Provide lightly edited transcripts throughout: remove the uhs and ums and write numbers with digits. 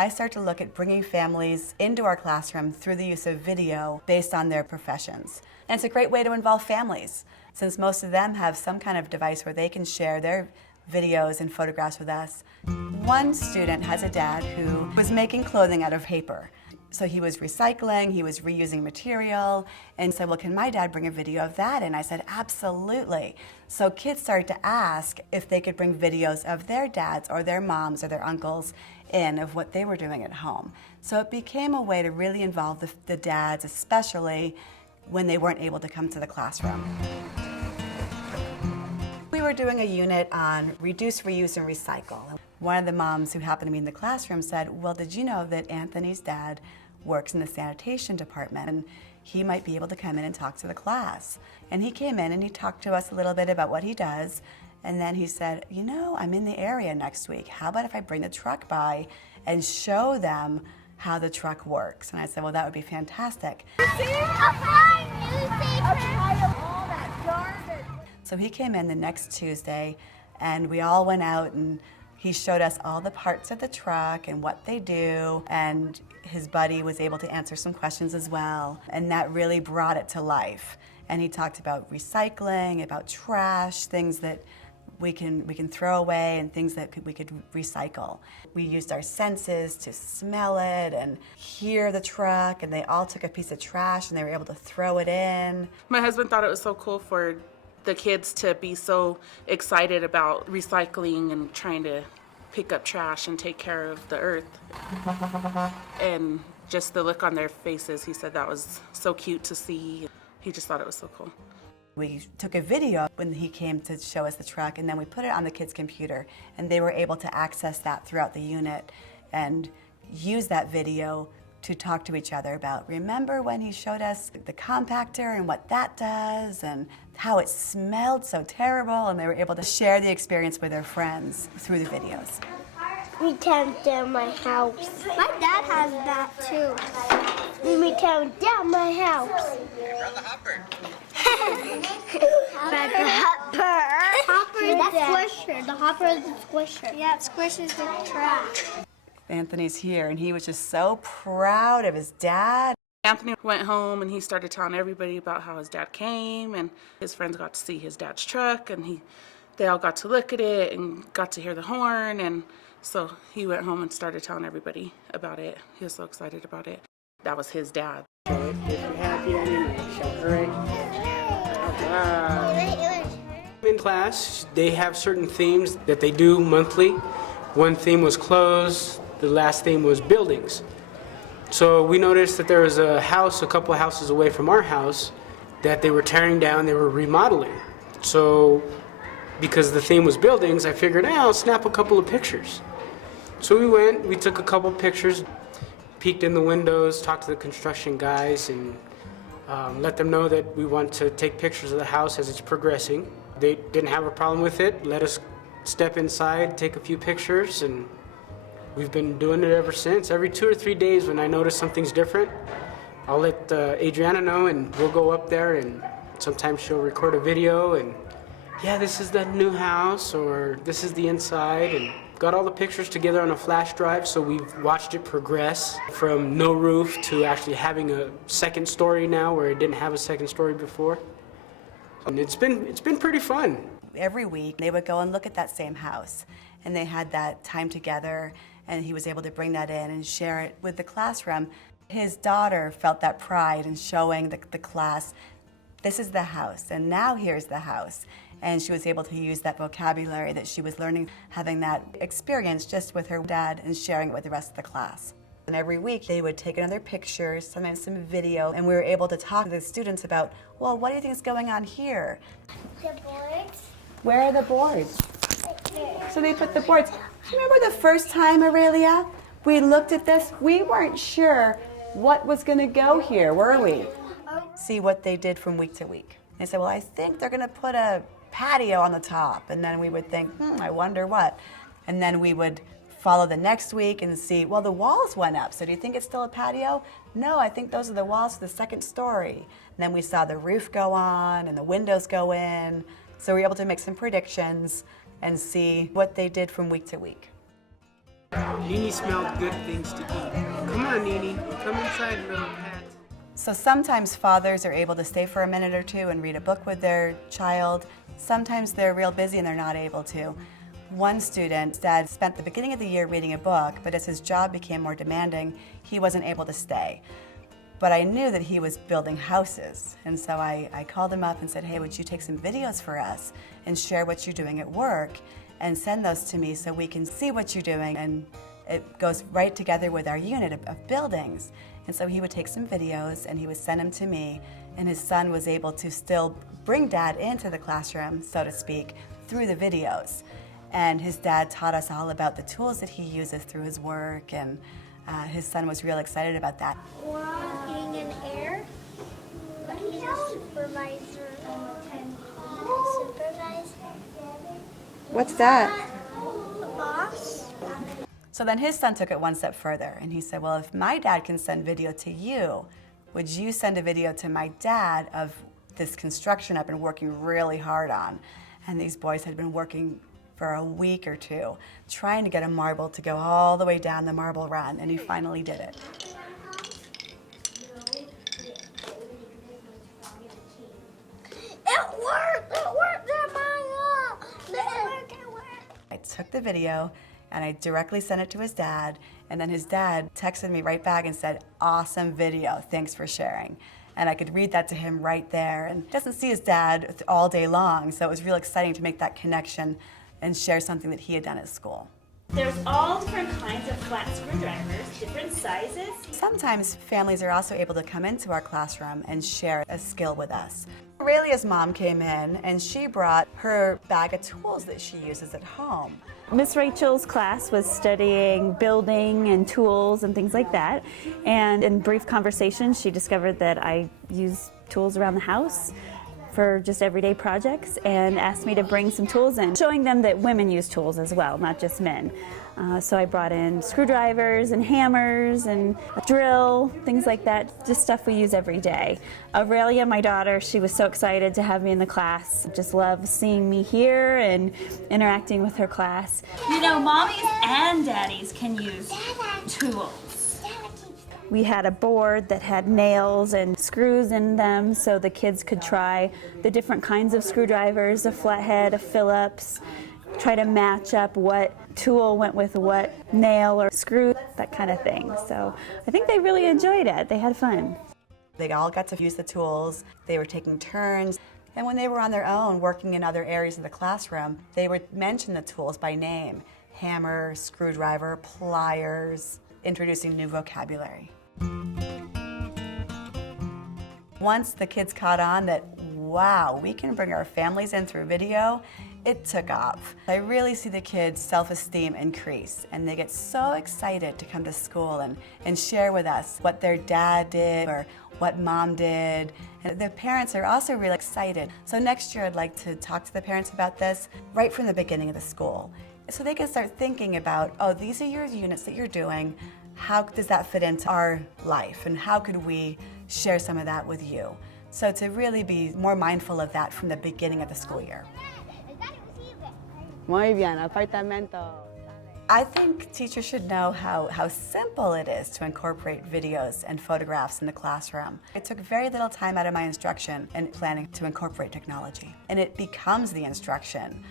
I start to look at bringing families into our classroom through the use of video based on their professions. And it's a great way to involve families, since most of them have some kind of device where they can share their videos and photographs with us. One student has a dad who was making clothing out of paper. So he was recycling, he was reusing material, and said, well, can my dad bring a video of that? And I said, absolutely. So kids started to ask if they could bring videos of their dads or their moms or their uncles in of what they were doing at home. So it became a way to really involve the dads, especially when they weren't able to come to the classroom. We were doing a unit on reduce, reuse, and recycle. One of the moms who happened to be in the classroom said, well, did you know that Anthony's dad works in the sanitation department and he might be able to come in and talk to the class? And he came in and he talked to us a little bit about what he does, and then he said, you know, I'm in the area next week. How about if I bring the truck by and show them how the truck works? And I said, well, that would be fantastic. So he came in the next Tuesday and we all went out and he showed us all the parts of the truck and what they do, and his buddy was able to answer some questions as well, and that really brought it to life. And he talked about recycling, about trash, things that we can throw away and things that we could recycle. We used our senses to smell it and hear the truck, and they all took a piece of trash and they were able to throw it in. My husband thought it was so cool for the kids to be so excited about recycling and trying to pick up trash and take care of the earth. And just the look on their faces, he said that was so cute to see. He just thought it was so cool. We took a video when he came to show us the truck, and then we put it on the kids' computer, and they were able to access that throughout the unit and use that video to talk to each other about, remember when he showed us the compactor and what that does and how it smelled so terrible, and they were able to share the experience with their friends through the videos. We tear down my house. My dad has that too. We tear down my house. Around the hopper. But the hopper is the squisher. The hopper is the squisher. Yeah, it squishes the trash. Anthony's here, and he was just so proud of his dad. Anthony went home and he started telling everybody about how his dad came, and his friends got to see his dad's truck, and they all got to look at it and got to hear the horn, and so he went home and started telling everybody about it. He was so excited about it. That was his dad. Show it if you're happy and you show hooray. In class, they have certain themes that they do monthly. One theme was clothes, the last theme was buildings. So we noticed that there was a house a couple of houses away from our house that they were tearing down, they were remodeling. So because the theme was buildings, I figured, I'll snap a couple of pictures. So we took a couple pictures, peeked in the windows, talked to the construction guys, and let them know that we want to take pictures of the house as it's progressing. They didn't have a problem with it, let us step inside, take a few pictures, and we've been doing it ever since. Every 2 or 3 days when I notice something's different, I'll let Adriana know, and we'll go up there, and sometimes she'll record a video, and yeah, this is the new house, or this is the inside, and got all the pictures together on a flash drive, so we've watched it progress from no roof to actually having a second story now where it didn't have a second story before. And it's been pretty fun. Every week they would go and look at that same house, and they had that time together, and he was able to bring that in and share it with the classroom. His daughter felt that pride in showing the class, this is the house, and now here's the house. And she was able to use that vocabulary that she was learning, having that experience just with her dad and sharing it with the rest of the class. And every week they would take another picture, sometimes some video, and we were able to talk to the students about, well, what do you think is going on here? The boards. Where are the boards? So they put the boards. Remember the first time, Aurelia, we looked at this? We weren't sure what was going to go here, were we? See what they did from week to week. They said, well, I think they're going to put a patio on the top. And then we would think, I wonder what. And then we would follow the next week and see, well, the walls went up, so do you think it's still a patio? No, I think those are the walls to the second story. And then we saw the roof go on and the windows go in. So we were able to make some predictions and see what they did from week to week. Nene smelled good things to eat. Come on, Nene. Come inside, little pet. So sometimes fathers are able to stay for a minute or two and read a book with their child. Sometimes they're real busy and they're not able to. One student's dad spent the beginning of the year reading a book, but as his job became more demanding, he wasn't able to stay. But I knew that he was building houses, and so I called him up and said, hey, would you take some videos for us and share what you're doing at work and send those to me so we can see what you're doing, and it goes right together with our unit of buildings. And so he would take some videos and he would send them to me, and his son was able to still bring dad into the classroom, so to speak, through the videos. And his dad taught us all about the tools that he uses through his work, and his son was real excited about that. Walking in air, but he's a supervisor. Supervisor? What's that? A boss? So then his son took it one step further, and he said, well, if my dad can send video to you, would you send a video to my dad of this construction I've been working really hard on? And these boys had been working for a week or two, trying to get a marble to go all the way down the marble run, and he finally did it. It worked! It worked, Jeremiah! It worked! I took the video and I directly sent it to his dad, and then his dad texted me right back and said, awesome video, thanks for sharing. And I could read that to him right there, and he doesn't see his dad all day long, so it was real exciting to make that connection and share something that he had done at school. There's all different kinds of flat screwdrivers, different sizes. Sometimes families are also able to come into our classroom and share a skill with us. Aurelia's mom came in and she brought her bag of tools that she uses at home. Miss Rachel's class was studying building and tools and things like that. And in brief conversation, she discovered that I use tools around the house for just everyday projects, and asked me to bring some tools in, showing them that women use tools as well, not just men. So I brought in screwdrivers and hammers and a drill, things like that, just stuff we use every day. Aurelia, my daughter, she was so excited to have me in the class. Just loved seeing me here and interacting with her class. You know, mommies and daddies can use tools. We had a board that had nails and screws in them so the kids could try the different kinds of screwdrivers, a flathead, a Phillips, try to match up what tool went with what nail or screw, that kind of thing. So I think they really enjoyed it. They had fun. They all got to use the tools, they were taking turns, and when they were on their own working in other areas of the classroom, they would mention the tools by name: hammer, screwdriver, pliers, introducing new vocabulary. Once the kids caught on that, wow, we can bring our families in through video, it took off. I really see the kids' self-esteem increase, and they get so excited to come to school and share with us what their dad did or what mom did. And the parents are also really excited. So next year I'd like to talk to the parents about this right from the beginning of the school, so they can start thinking about, oh, these are your units that you're doing. How does that fit into our life, and how could we share some of that with you? So to really be more mindful of that from the beginning of the school year. Muy bien, apartamento. I think teachers should know how simple it is to incorporate videos and photographs in the classroom. It took very little time out of my instruction and planning to incorporate technology, and it becomes the instruction.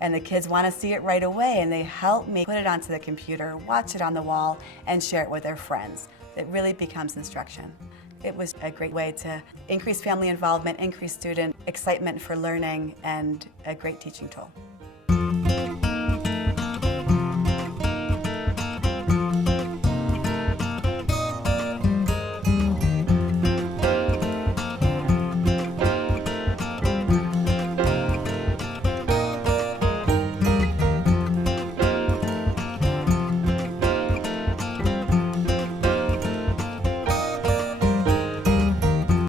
And the kids want to see it right away, and they help me put it onto the computer, watch it on the wall, and share it with their friends. It really becomes instruction. It was a great way to increase family involvement, increase student excitement for learning, and a great teaching tool.